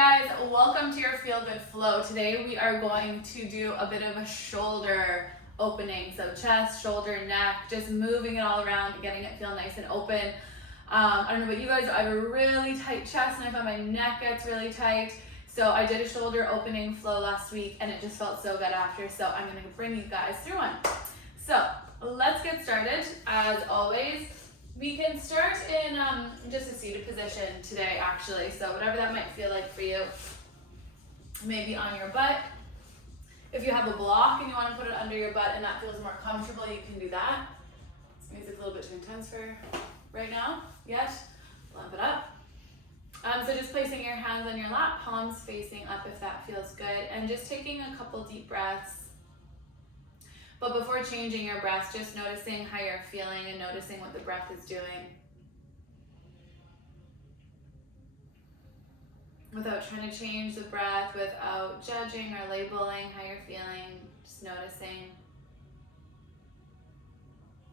guys, welcome to your Feel Good Flow. Today we are going to do a bit of a shoulder opening. So chest, shoulder, neck, just moving it all around, getting it feel nice and open. I don't know about you guys, I have a really tight chest and I find my neck gets really tight. So I did a shoulder opening flow last week and it just felt so good after. So I'm gonna bring you guys through one. So let's get started. As always, we can start in just a seated position today actually. So whatever that might feel like for you. Maybe on your butt. If you have a block and you want to put it under your butt and that feels more comfortable, you can do that. This music's a little bit too intense for right now. Yes? Lamp it up. So just placing your hands on your lap, palms facing up if that feels good, and just taking a couple deep breaths. But before changing your breath, just noticing how you're feeling and noticing what the breath is doing. Without trying to change the breath, without judging or labeling how you're feeling, just noticing.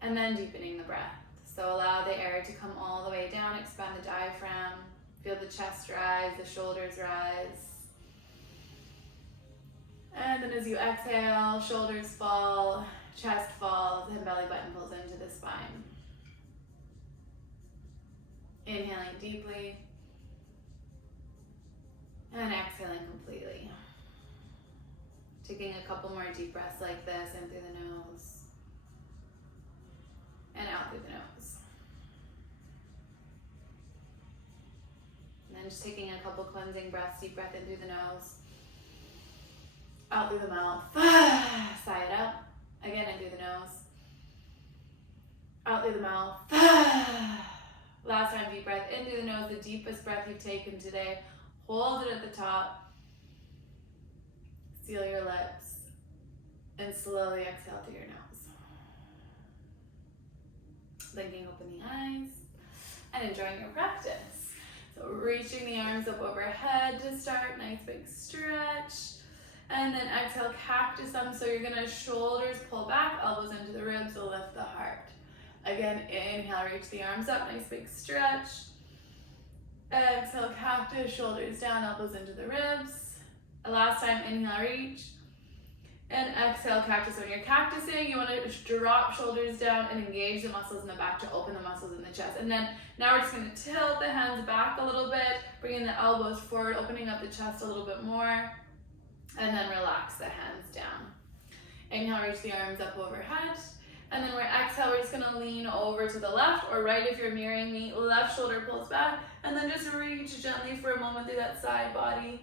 And then deepening the breath. So allow the air to come all the way down, expand the diaphragm, feel the chest rise, the shoulders rise. And then as you exhale, shoulders fall, chest falls, and belly button pulls into the spine. Inhaling deeply. And exhaling completely. Taking a couple more deep breaths like this, in through the nose. And out through the nose. And then just taking a couple cleansing breaths, deep breath in through the nose. Out through the mouth. Sigh it out. Again, in through the nose. Out through the mouth. Last time, deep breath in through the nose, the deepest breath you've taken today. Hold it at the top. Seal your lips. And slowly exhale through your nose. Blinking open the eyes. And enjoying your practice. So reaching the arms up overhead to start. Nice big stretch. And then exhale, cactus thumb. So you're gonna shoulders pull back, elbows into the ribs, so lift the heart. Again, inhale, reach the arms up, nice big stretch. Exhale, cactus, shoulders down, elbows into the ribs. Last time, inhale, reach. And exhale, cactus. When you're cactusing, you wanna drop shoulders down and engage the muscles in the back to open the muscles in the chest. And then now we're just gonna tilt the hands back a little bit, bringing the elbows forward, opening up the chest a little bit more. And then relax the hands down. Inhale, reach the arms up overhead. And then we're exhale, we're just gonna lean over to the left or right if you're mirroring me. Left shoulder pulls back. And then just reach gently for a moment through that side body.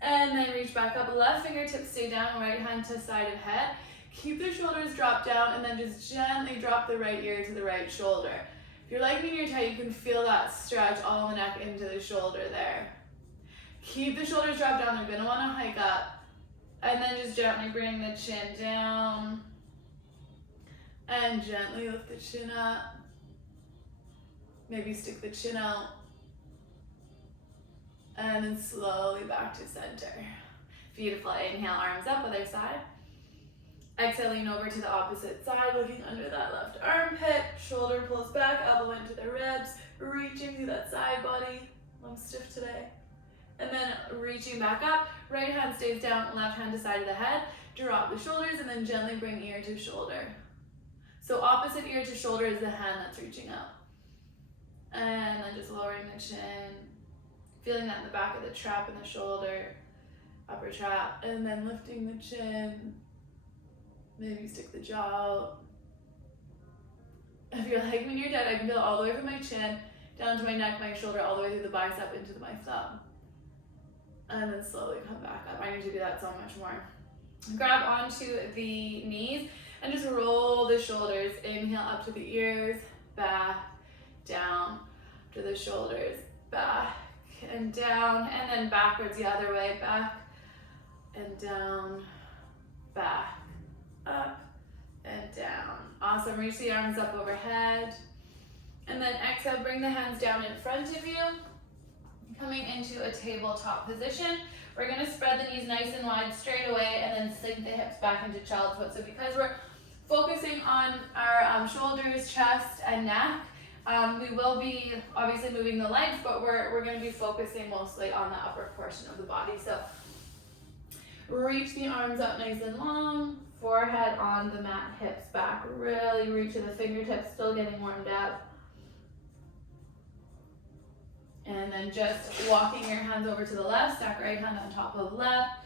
And then reach back up. Left fingertips stay down, right hand to side of head. Keep the shoulders drop down and then just gently drop the right ear to the right shoulder. If you're like me and you're tight, you can feel that stretch all the neck into the shoulder there. Keep the shoulders dropped down, they're gonna wanna hike up. And then just gently bring the chin down. And gently lift the chin up. Maybe stick the chin out. And then slowly back to center. Beautiful, inhale, arms up, other side. Exhale, lean over to the opposite side, looking under that left armpit. Shoulder pulls back, elbow into the ribs. Reaching through that side body. I'm stiff today. And then reaching back up, right hand stays down, left hand to side of the head. Drop the shoulders and then gently bring ear to shoulder. So opposite ear to shoulder is the hand that's reaching up. And then just lowering the chin. Feeling that in the back of the trap in the shoulder, upper trap. And then lifting the chin. Maybe stick the jaw out. If you're like me and you're dead, I can feel all the way from my chin, down to my neck, my shoulder, all the way through the bicep into my thumb. And then slowly come back up. I need to do that so much more. Grab onto the knees and just roll the shoulders. Inhale up to the ears, back, down to the shoulders, back and down, and then backwards the other way, back and down, back, up and down. Awesome, reach the arms up overhead. And then exhale, bring the hands down in front of you. Coming into a tabletop position. We're gonna spread the knees nice and wide straight away and then sink the hips back into child's pose. So because we're focusing on our shoulders, chest, and neck, We will be obviously moving the legs, but we're going to be focusing mostly on the upper portion of the body. So reach the arms up nice and long, forehead on the mat, hips back. Really reach to the fingertips, still getting warmed up. And then just walking your hands over to the left, stack right hand on top of left.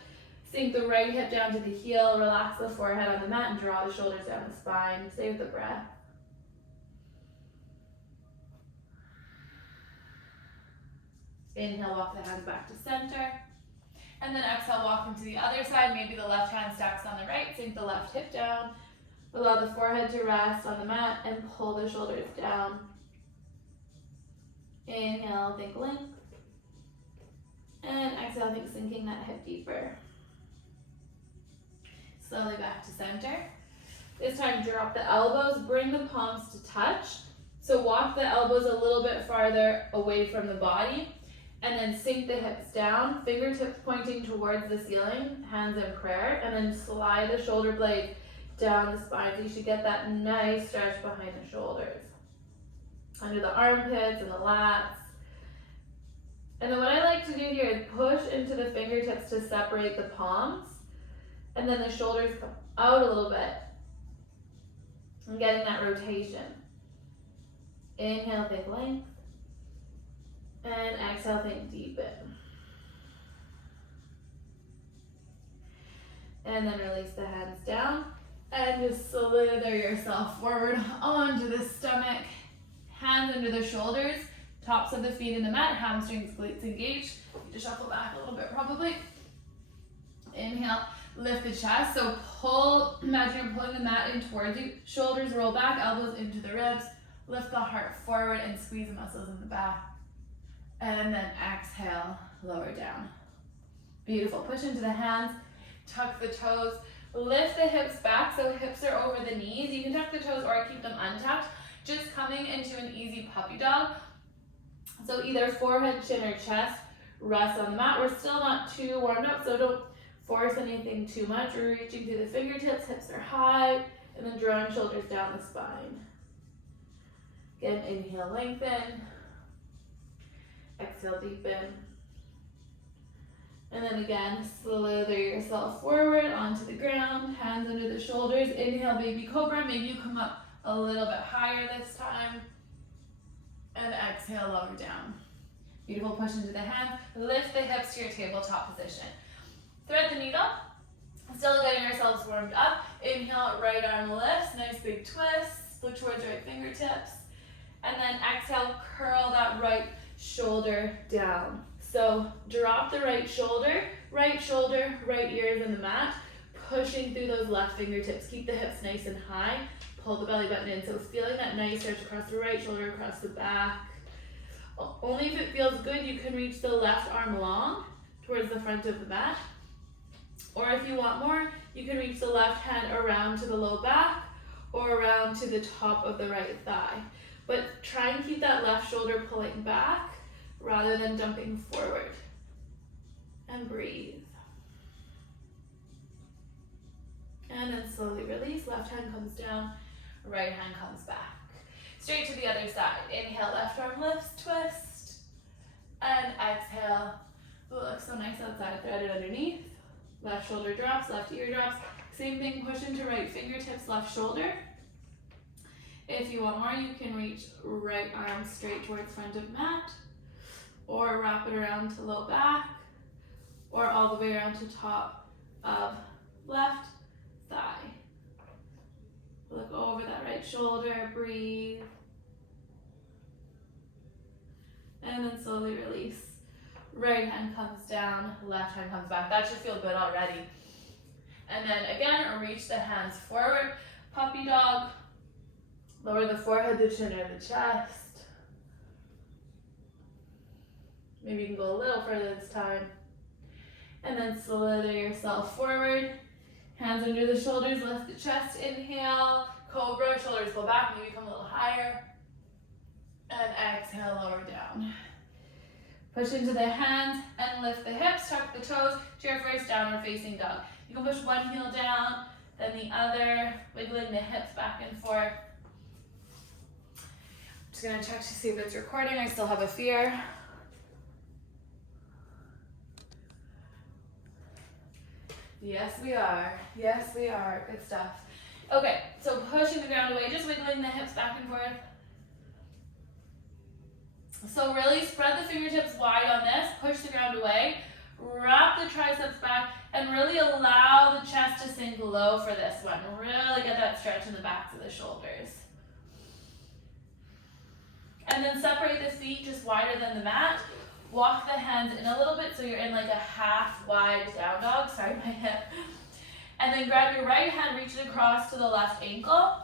Sink the right hip down to the heel, relax the forehead on the mat and draw the shoulders down the spine. Stay with the breath. Inhale, walk the hands back to center. And then exhale, walk them to the other side. Maybe the left hand stacks on the right, sink the left hip down. Allow the forehead to rest on the mat and pull the shoulders down. Inhale, think length. And exhale, think sinking that hip deeper. Slowly back to center. This time, drop the elbows, bring the palms to touch. So walk the elbows a little bit farther away from the body, and then sink the hips down, fingertips pointing towards the ceiling, hands in prayer, and then slide the shoulder blades down the spine. So you should get that nice stretch behind the shoulders, under the armpits and the lats. And then what I like to do here is push into the fingertips to separate the palms, and then the shoulders come out a little bit, and getting that rotation. Inhale, think length, and exhale, think deepen. And then release the hands down, and just slither yourself forward onto the stomach, hands under the shoulders, tops of the feet in the mat, hamstrings, glutes engaged. Need to shuffle back a little bit probably. Inhale, lift the chest. So pull, imagine you're pulling the mat in towards you. Shoulders roll back, elbows into the ribs. Lift the heart forward and squeeze the muscles in the back. And then exhale, lower down. Beautiful. Push into the hands, tuck the toes, lift the hips back so hips are over the knees. You can tuck the toes or keep them untucked. Just coming into an easy puppy dog. So either forehead, chin, or chest rest on the mat. We're still not too warmed up, so don't force anything too much. We're reaching through the fingertips, hips are high, and then drawing shoulders down the spine. Again, inhale, lengthen. Exhale, deepen. And then again, slither yourself forward onto the ground, hands under the shoulders. Inhale, baby cobra. Maybe you come up a little bit higher this time. And exhale, lower down. Beautiful, push into the hands. Lift the hips to your tabletop position. Thread the needle. Still getting ourselves warmed up. Inhale, right arm lifts. Nice big twist. Look towards right fingertips. And then exhale, curl that right shoulder down. So drop the right shoulder, right ear is in the mat, pushing through those left fingertips. Keep the hips nice and high. Pull the belly button in. So feeling that nice stretch across the right shoulder, across the back. Only if it feels good, you can reach the left arm long towards the front of the mat. Or if you want more, you can reach the left hand around to the low back or around to the top of the right thigh. But try and keep that left shoulder pulling back rather than dumping forward. And breathe. And then slowly release. Left hand comes down, right hand comes back. Straight to the other side. Inhale, left arm lifts, twist. And exhale. Ooh, looks so nice outside. Thread it underneath. Left shoulder drops, left ear drops. Same thing, push into right fingertips, left shoulder. If you want more, you can reach right arm straight towards front of mat, or wrap it around to low back, or all the way around to top of left thigh. Look over that right shoulder, breathe. And then slowly release. Right hand comes down, left hand comes back. That should feel good already. And then again, reach the hands forward. Puppy dog. Lower the forehead, the chin, or the chest. Maybe you can go a little further this time. And then slither yourself forward. Hands under the shoulders, lift the chest, inhale. Cobra, shoulders go back, maybe come a little higher. And exhale, lower down. Push into the hands and lift the hips, tuck the toes to your first downward facing dog. You can push one heel down, then the other, wiggling the hips back and forth. Just gonna check to see if it's recording. I still have a fear. Yes, we are. Yes, we are. Good stuff. Okay, so pushing the ground away, just wiggling the hips back and forth. So really spread the fingertips wide on this, push the ground away, wrap the triceps back, and really allow the chest to sink low for this one. Really get that stretch in the backs of the shoulders. And then separate the feet just wider than the mat. Walk the hands in a little bit so you're in like a half wide down dog. Sorry, my hip. And then grab your right hand, reach it across to the left ankle.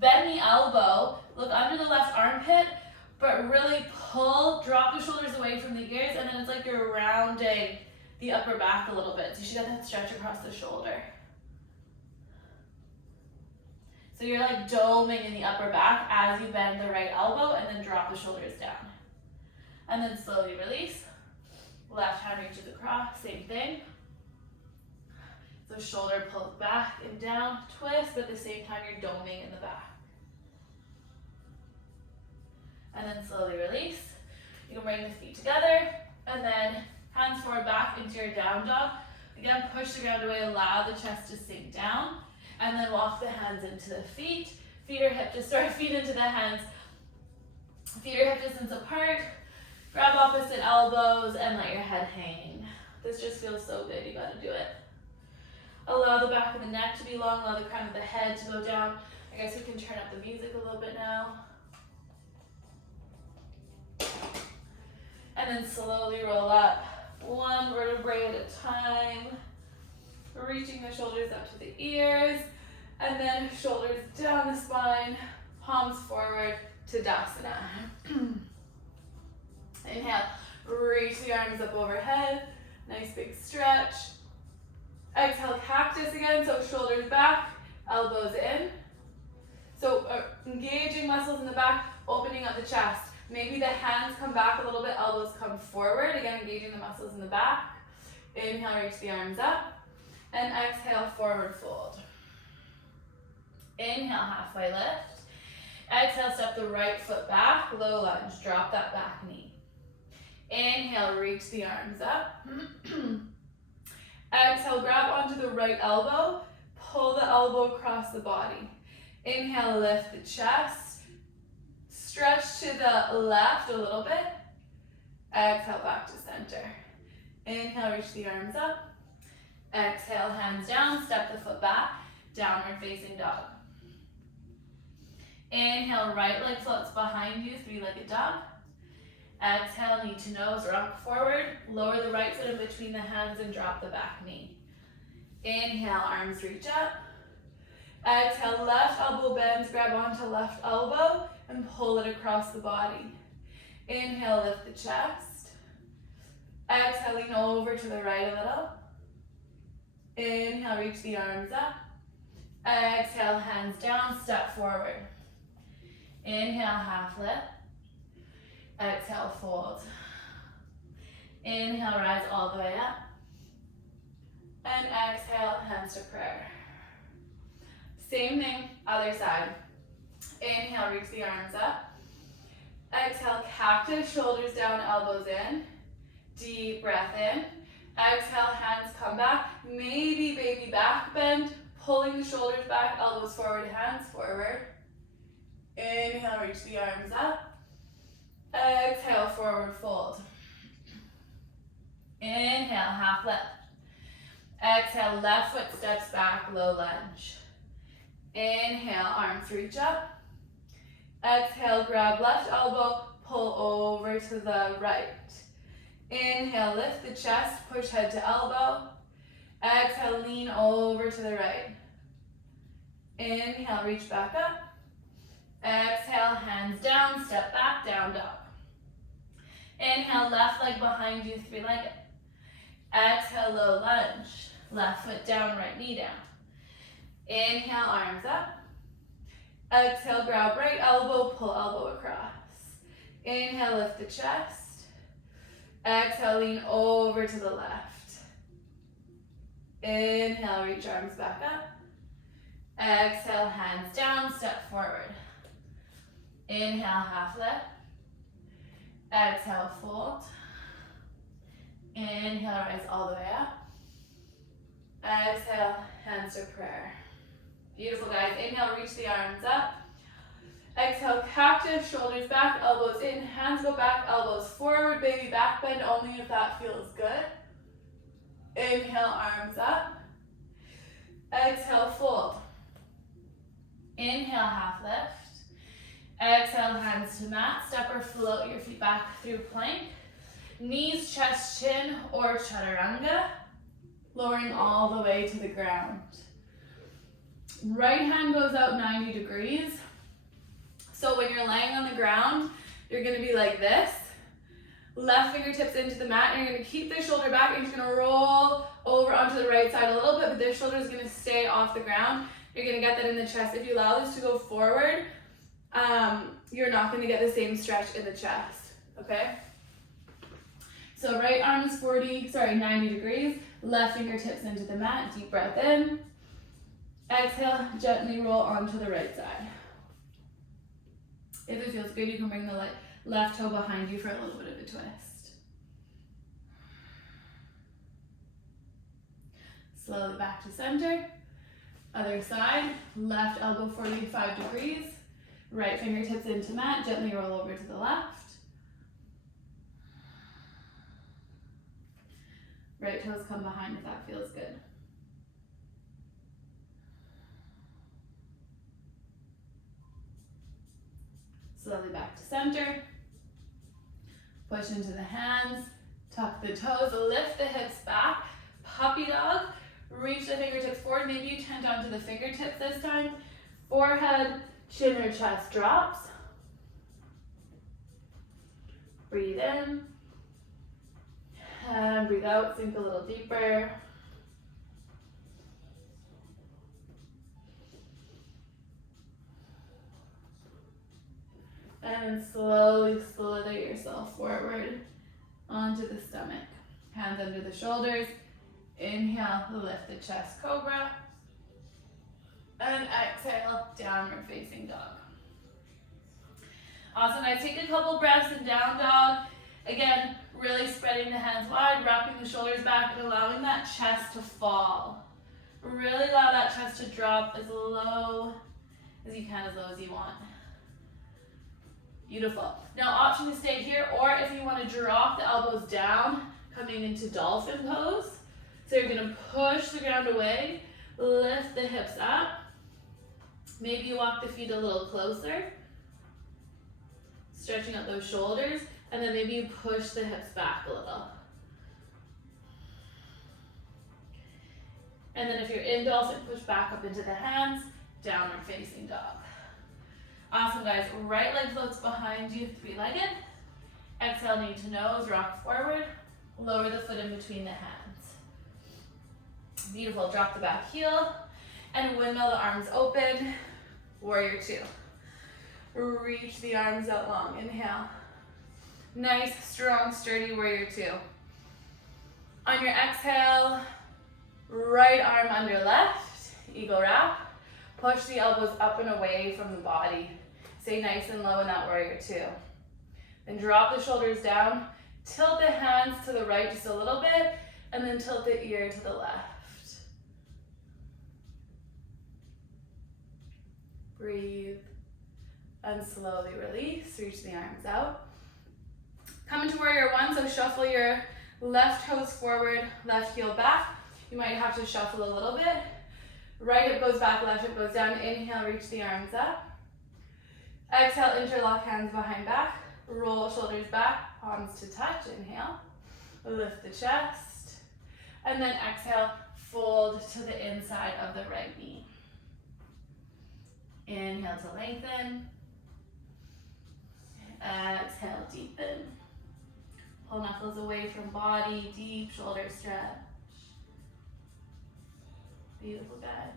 Bend the elbow, look under the left armpit, but really pull, drop the shoulders away from the ears, and then it's like you're rounding the upper back a little bit. So you should get that stretch across the shoulder. So you're like doming in the upper back as you bend the right elbow and then drop the shoulders down. And then slowly release. Left hand reaches across, same thing. So shoulder pulls back and down, twist, but at the same time you're doming in the back. And then slowly release. You can bring the feet together, and then hands forward back into your down dog. Again, push the ground away, allow the chest to sink down, and then walk the hands into the feet. Feet into the hands. Feet are hip distance apart. Grab opposite elbows and let your head hang. This just feels so good, you gotta do it. Allow the back of the neck to be long, allow the crown of the head to go down. I guess we can turn up the music a little bit now. And then slowly roll up, one vertebrae at a time. Reaching the shoulders up to the ears, and then shoulders down the spine, palms forward to Tadasana. Inhale, reach the arms up overhead, nice big stretch. Exhale, cactus again, so shoulders back, elbows in. So engaging muscles in the back, opening up the chest. Maybe the hands come back a little bit, elbows come forward. Again, engaging the muscles in the back. Inhale, reach the arms up. And exhale, forward fold. Inhale, halfway lift. Exhale, step the right foot back, low lunge, drop that back knee. Inhale, reach the arms up. Exhale, grab onto the right elbow, pull the elbow across the body. Inhale, lift the chest. Stretch to the left a little bit. Exhale, back to center. Inhale, reach the arms up. Exhale, hands down, step the foot back, downward facing dog. Inhale, right leg floats behind you, three-legged dog. Exhale, knee to nose, rock forward. Lower the right foot in between the hands and drop the back knee. Inhale, arms reach up. Exhale, left elbow bends, grab onto left elbow and pull it across the body. Inhale, lift the chest. Exhale, lean over to the right a little. Inhale, reach the arms up. Exhale, hands down, step forward. Inhale, half lift. Exhale, fold. Inhale, rise all the way up. And exhale, hands to prayer. Same thing, other side. Inhale, reach the arms up. Exhale, cactus, shoulders down, elbows in. Deep breath in. Exhale, hands come back. Maybe baby back bend. Pulling the shoulders back, elbows forward, hands forward. Inhale, reach the arms up. Exhale, forward fold. Inhale, half lift. Exhale, left foot steps back, low lunge. Inhale, arms reach up. Exhale, grab left elbow, pull over to the right. Inhale, lift the chest, push head to elbow. Exhale, lean over to the right. Inhale, reach back up. Exhale, hands down, step back, down dog. Inhale, left leg behind you, three-legged. Exhale, low lunge. Left foot down, right knee down. Inhale, arms up. Exhale, grab right elbow, pull elbow across. Inhale, lift the chest. Exhale, lean over to the left. Inhale, reach arms back up. Exhale, hands down, step forward. Inhale, half lift. Exhale, fold. Inhale, rise all the way up. Exhale, hands to prayer. Beautiful, guys. Inhale, reach the arms up. Exhale, cactus, shoulders back, elbows in, hands go back, elbows forward, baby back bend only if that feels good. Inhale, arms up. Exhale, fold. Inhale, half lift. Exhale, hands to mat. Step or float your feet back through plank. Knees, chest, chin, or chaturanga. Lowering all the way to the ground. Right hand goes out 90 degrees. So when you're laying on the ground, you're gonna be like this. Left fingertips into the mat, and you're gonna keep the shoulder back, and you're just gonna roll over onto the right side a little bit, but this shoulder is gonna stay off the ground. You're gonna get that in the chest. If you allow this to go forward, you're not gonna get the same stretch in the chest, okay? So right arm is 90 degrees. Left fingertips into the mat, deep breath in. Exhale, gently roll onto the right side. If it feels good, you can bring the left toe behind you for a little bit of a twist. Slowly back to center. Other side, left elbow 45 degrees. Right fingertips into mat, gently roll over to the left. Right toes come behind if that feels good. Slowly back to center. Push into the hands, tuck the toes, lift the hips back. Puppy dog, reach the fingertips forward. Maybe you tend onto the fingertips this time. Forehead, chin or chest drops. Breathe in. And breathe out, sink a little deeper. And slowly slither yourself forward onto the stomach. Hands under the shoulders. Inhale, lift the chest, cobra. And exhale, downward facing dog. Awesome, guys. Take a couple breaths in down dog. Again, really spreading the hands wide, wrapping the shoulders back, and allowing that chest to fall. Really allow that chest to drop as low as you can, as low as you want. Beautiful. Now, option to stay here, or if you want to drop the elbows down, coming into dolphin pose. So you're going to push the ground away, lift the hips up. Maybe you walk the feet a little closer, stretching out those shoulders, and then maybe you push the hips back a little. And then if you're in dolphin, push back up into the hands, downward facing dog. Awesome, guys. Right leg floats behind you, three-legged. Exhale, knee to nose, rock forward. Lower the foot in between the hands. Beautiful. Drop the back heel and windmill the arms open. Warrior two. Reach the arms out long. Inhale. Nice, strong, sturdy warrior two. On your exhale, right arm under left, eagle wrap. Push the elbows up and away from the body. Stay nice and low in that warrior two. Then drop the shoulders down. Tilt the hands to the right just a little bit, and then tilt the ear to the left. Breathe, and slowly release. Reach the arms out. Come into warrior one, so shuffle your left toes forward, left heel back. You might have to shuffle a little bit. Right hip goes back, left hip goes down. Inhale, reach the arms up. Exhale, interlock hands behind back. Roll shoulders back, palms to touch. Inhale, lift the chest. And then exhale, fold to the inside of the right knee. Inhale to lengthen. Exhale, deepen. Pull knuckles away from body, deep shoulder stretch. Beautiful, guys.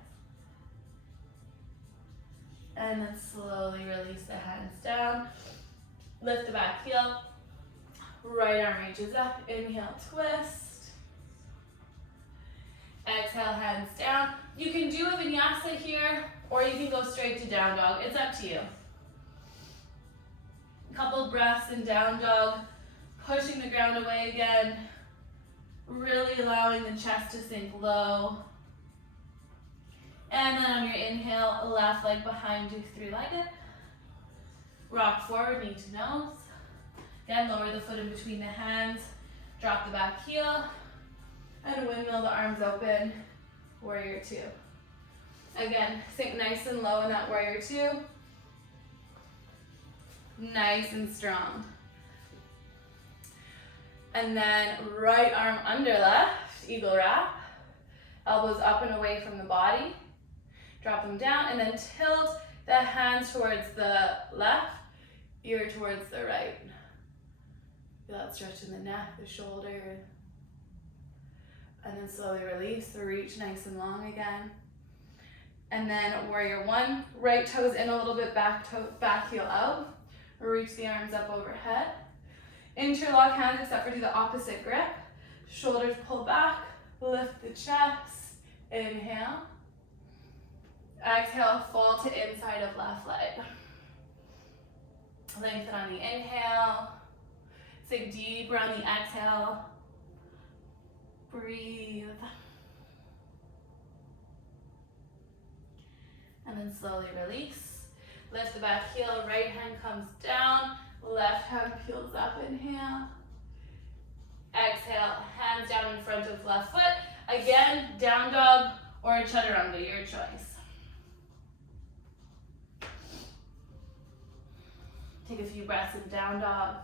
And then slowly release the hands down. Lift the back heel. Right arm reaches up. Inhale, twist. Exhale, hands down. You can do a vinyasa here, or you can go straight to down dog. It's up to you. Couple breaths in down dog, pushing the ground away again, really allowing the chest to sink low. And then on your inhale, left leg behind you, three-legged. Rock forward, knee to nose. Again, lower the foot in between the hands, drop the back heel, and windmill the arms open, warrior two. Again, sink nice and low in that warrior two. Nice and strong. And then right arm under left, eagle wrap. Elbows up and away from the body. Drop them down and then tilt the hands towards the left, ear towards the right. Feel that stretch in the neck, the shoulder. And then slowly release, reach nice and long again. And then warrior one, right toes in a little bit, back heel out. Reach the arms up overhead. Interlock hands except for do the opposite grip. Shoulders pull back, lift the chest. Inhale. Exhale, fold to inside of left leg. Lengthen on the inhale. Sink deeper on the exhale. Breathe. And then slowly release. Lift the back heel, right hand comes down, left hand peels up, inhale. Exhale, hands down in front of left foot. Again, down dog or chaturanga, your choice. Take a few breaths in down dog.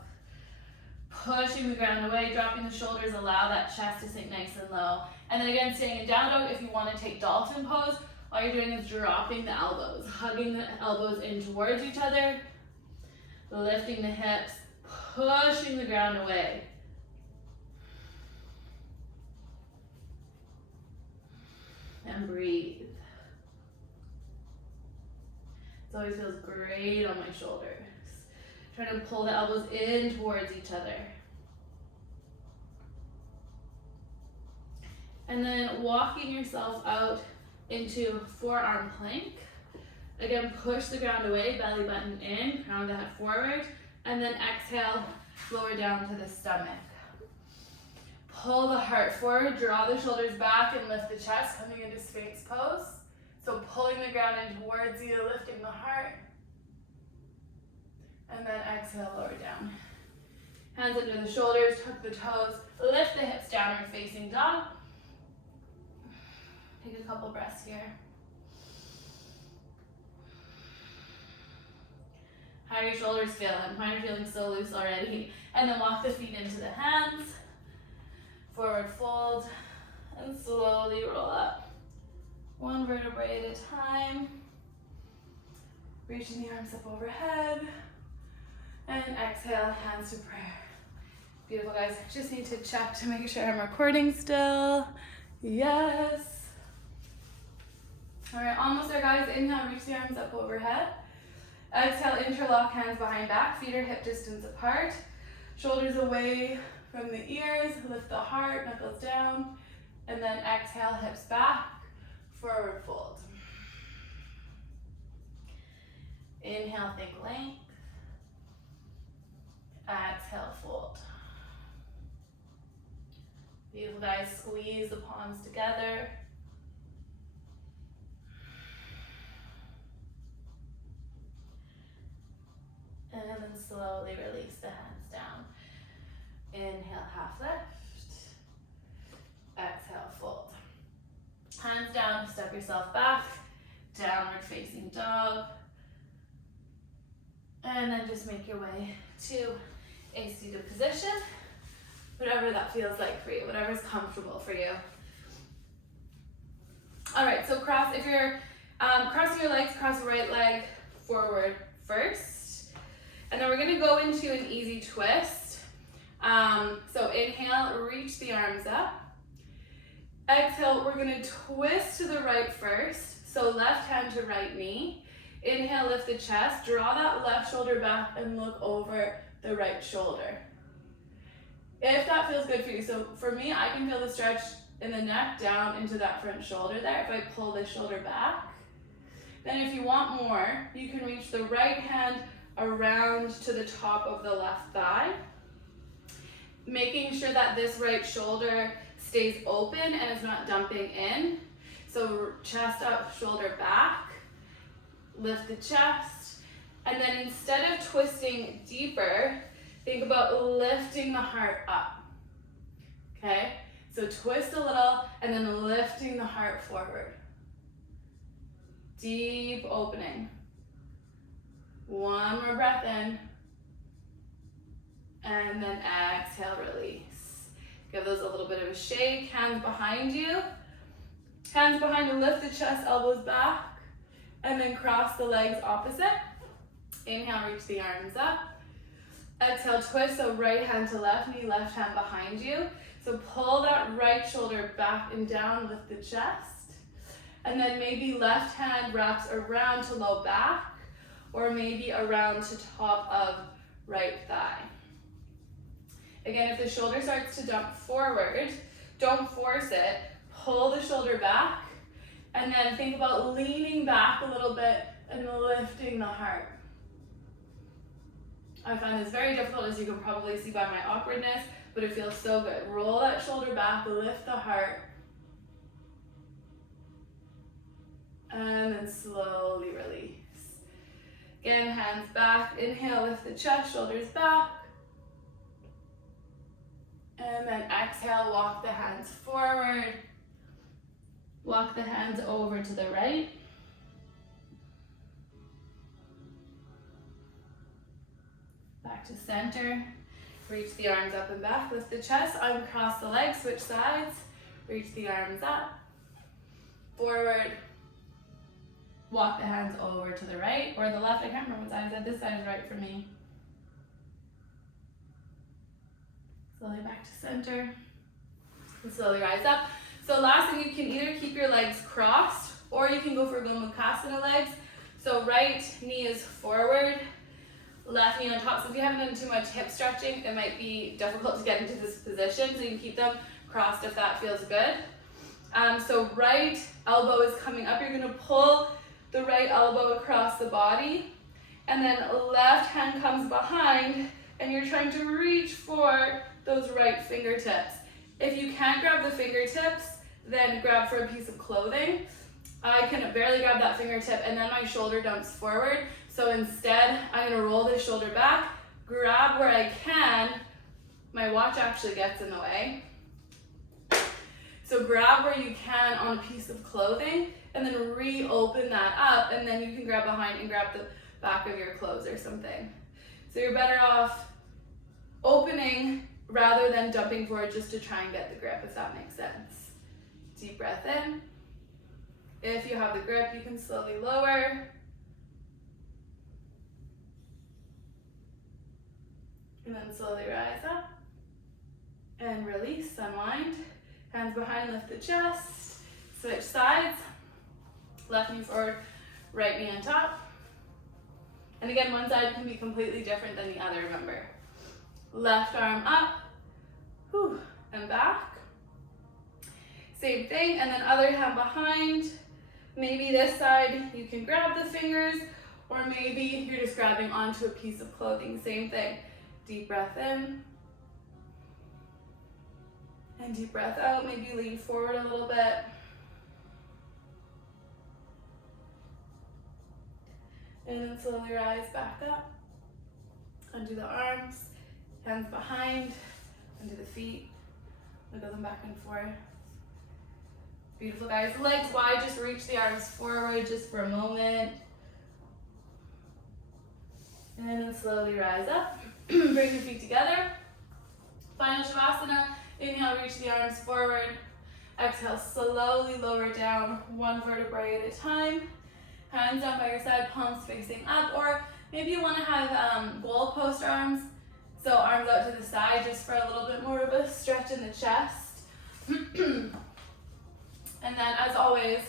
Pushing the ground away, dropping the shoulders, allow that chest to sink nice and low. And then again, staying in down dog, if you want to take dolphin pose, all you're doing is dropping the elbows, hugging the elbows in towards each other, lifting the hips, pushing the ground away. And breathe. It always feels great on my shoulders. Try to pull the elbows in towards each other. And then walking yourself out into forearm plank. Again, push the ground away, belly button in, crown of the head forward, and then exhale, lower down to the stomach. Pull the heart forward, draw the shoulders back and lift the chest, coming into Sphinx pose. So pulling the ground in towards you, lifting the heart. And then exhale, lower down. Hands under the shoulders, tuck the toes, lift the hips, downward facing dog. Take a couple breaths here. How are your shoulders feeling? Mine are feeling so loose already. And then walk the feet into the hands. Forward fold. And slowly roll up. One vertebrae at a time. Reaching the arms up overhead. And exhale, hands to prayer. Beautiful, guys. Just need to check to make sure I'm recording still. Yes. All right, almost there, guys. Inhale, reach the arms up overhead. Exhale, interlock hands behind back. Feet are hip distance apart. Shoulders away from the ears. Lift the heart, knuckles down. And then exhale, hips back. Forward fold. Inhale, think length. Exhale, fold. Beautiful, guys. Squeeze the palms together. And then slowly release the hands down. Inhale, half lift. Exhale, fold. Hands down, step yourself back. Downward facing dog. And then just make your way to a seated position. Whatever that feels like for you, whatever's comfortable for you. All right, so cross, if you're crossing your legs, cross your right leg forward first. And then we're gonna go into an easy twist. So inhale, reach the arms up. Exhale, we're gonna twist to the right first. So left hand to right knee. Inhale, lift the chest, draw that left shoulder back and look over the right shoulder. If that feels good for you. So for me, I can feel the stretch in the neck down into that front shoulder there if I pull the shoulder back. Then if you want more, you can reach the right hand around to the top of the left thigh. Making sure that this right shoulder stays open and is not dumping in. So chest up, shoulder back, lift the chest, and then instead of twisting deeper, think about lifting the heart up, okay? So twist a little and then lifting the heart forward. Deep opening. One more breath in. And then exhale, release. Give those a little bit of a shake. Hands behind you. Hands behind you, lift the chest, elbows back. And then cross the legs opposite. Inhale, reach the arms up. Exhale, twist, so right hand to left knee, left hand behind you. So pull that right shoulder back and down, lift the chest. And then maybe left hand wraps around to low back, or maybe around to top of right thigh. Again, if the shoulder starts to dump forward, don't force it. Pull the shoulder back, and then think about leaning back a little bit and lifting the heart. I find this very difficult, as you can probably see by my awkwardness, but it feels so good. Roll that shoulder back, lift the heart, and then slowly release. Again, hands back, inhale, lift the chest, shoulders back. And then exhale, walk the hands forward. Walk the hands over to the right. Back to center. Reach the arms up and back, lift the chest, uncross the legs, switch sides. Reach the arms up, forward. Walk the hands over to the right or the left. I can't remember what side I said. This side is right for me. Slowly back to center. And slowly rise up. So last thing, you can either keep your legs crossed or you can go for Gomukhasana legs. So right knee is forward, left knee on top. So if you haven't done too much hip stretching, it might be difficult to get into this position. So you can keep them crossed if that feels good. So right elbow is coming up. You're gonna pull the right elbow across the body, and then left hand comes behind, and you're trying to reach for those right fingertips. If you can't grab the fingertips, then grab for a piece of clothing. I can barely grab that fingertip, and then my shoulder dumps forward. So instead, I'm gonna roll the shoulder back, grab where I can. My watch actually gets in the way. So grab where you can on a piece of clothing, and then reopen that up, and then you can grab behind and grab the back of your clothes or something. So you're better off opening rather than dumping forward just to try and get the grip, if that makes sense. Deep breath in. If you have the grip, you can slowly lower. And then slowly rise up. And release, unwind. Hands behind, lift the chest. Switch sides. Left knee forward, right knee on top. And again, one side can be completely different than the other, remember. Left arm up, whew, and back. Same thing, and then other hand behind. Maybe this side you can grab the fingers, or maybe you're just grabbing onto a piece of clothing. Same thing. Deep breath in. And deep breath out. Maybe lean forward a little bit. And then slowly rise back up. Undo the arms, hands behind, undo the feet. Wiggle them back and forth. Beautiful, guys. Legs wide, just reach the arms forward just for a moment. And then slowly rise up. Bring your feet together. Final Shavasana. Inhale, reach the arms forward. Exhale, slowly lower down one vertebrae at a time. Hands down by your side, palms facing up, or maybe you want to have goalpost arms. So arms out to the side just for a little bit more of a stretch in the chest. And then as always,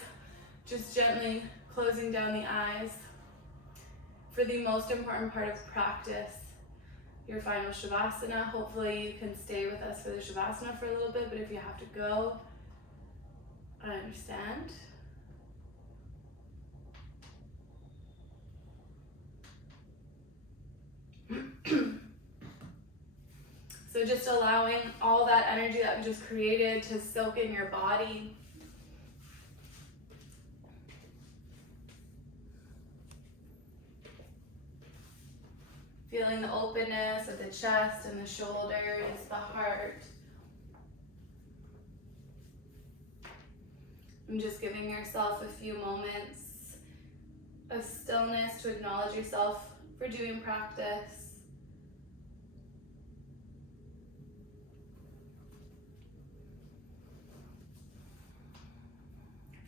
just gently closing down the eyes for the most important part of practice, your final Shavasana. Hopefully you can stay with us for the Shavasana for a little bit, but if you have to go, I understand. So just allowing all that energy that we just created to soak in your body. Feeling the openness of the chest and the shoulders, the heart. And just giving yourself a few moments of stillness to acknowledge yourself for doing practice.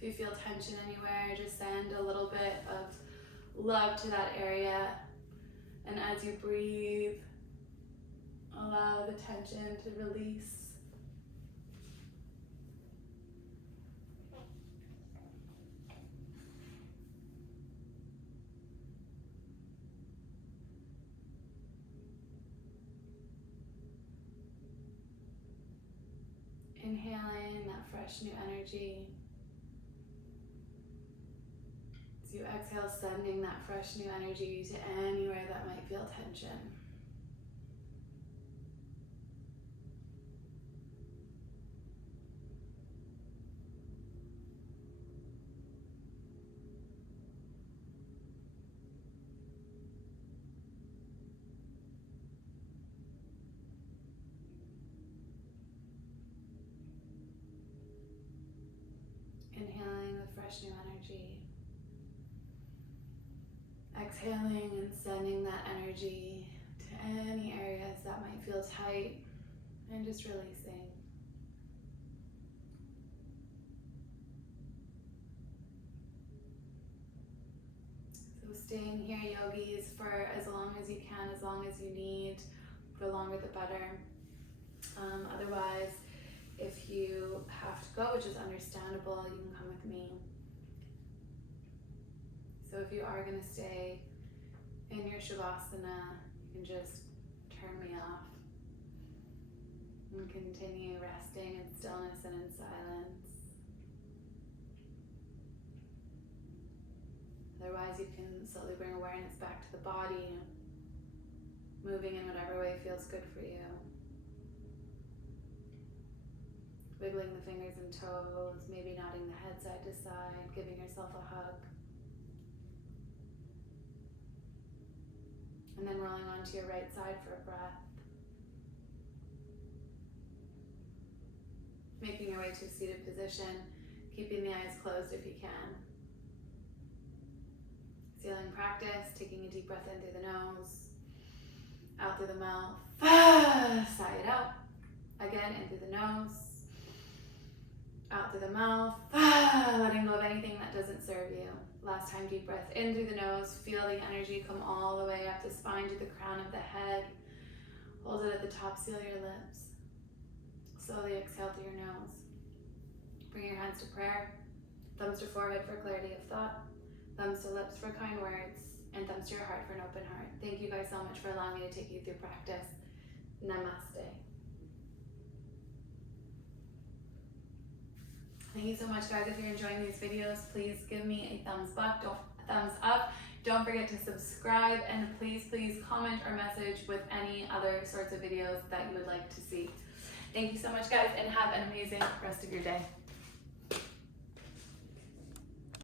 If you feel tension anywhere, just send a little bit of love to that area. And as you breathe, allow the tension to release. Inhaling that fresh new energy. As you exhale, sending that fresh new energy to anywhere that might feel tension. Inhaling the fresh new energy. Exhaling and sending that energy to any areas that might feel tight, and just releasing. So staying here, yogis, for as long as you can, as long as you need. The longer the better. Otherwise, if you have to go, which is understandable, you can come with me. So if you are going to stay in your Shavasana, you can just turn me off and continue resting in stillness and in silence. Otherwise, you can slowly bring awareness back to the body, moving in whatever way feels good for you. Wiggling the fingers and toes, maybe nodding the head side to side, giving yourself a hug. And then rolling onto your right side for a breath. Making your way to a seated position, keeping the eyes closed if you can. Sealing practice, taking a deep breath in through the nose, out through the mouth, sigh it out. Again, in through the nose, out through the mouth, letting go of anything that doesn't serve you. Last time, deep breath in through the nose, feel the energy come all the way up the spine to the crown of the head. Hold it at the top, seal your lips. Slowly exhale through your nose. Bring your hands to prayer, thumbs to forehead for clarity of thought, thumbs to lips for kind words, and thumbs to your heart for an open heart. Thank you guys so much for allowing me to take you through practice. Namaste. Thank you so much, guys. If you're enjoying these videos, please give me a thumbs up. Don't forget to subscribe, and please comment or message with any other sorts of videos that you would like to see. Thank you so much, guys, and have an amazing rest of your day.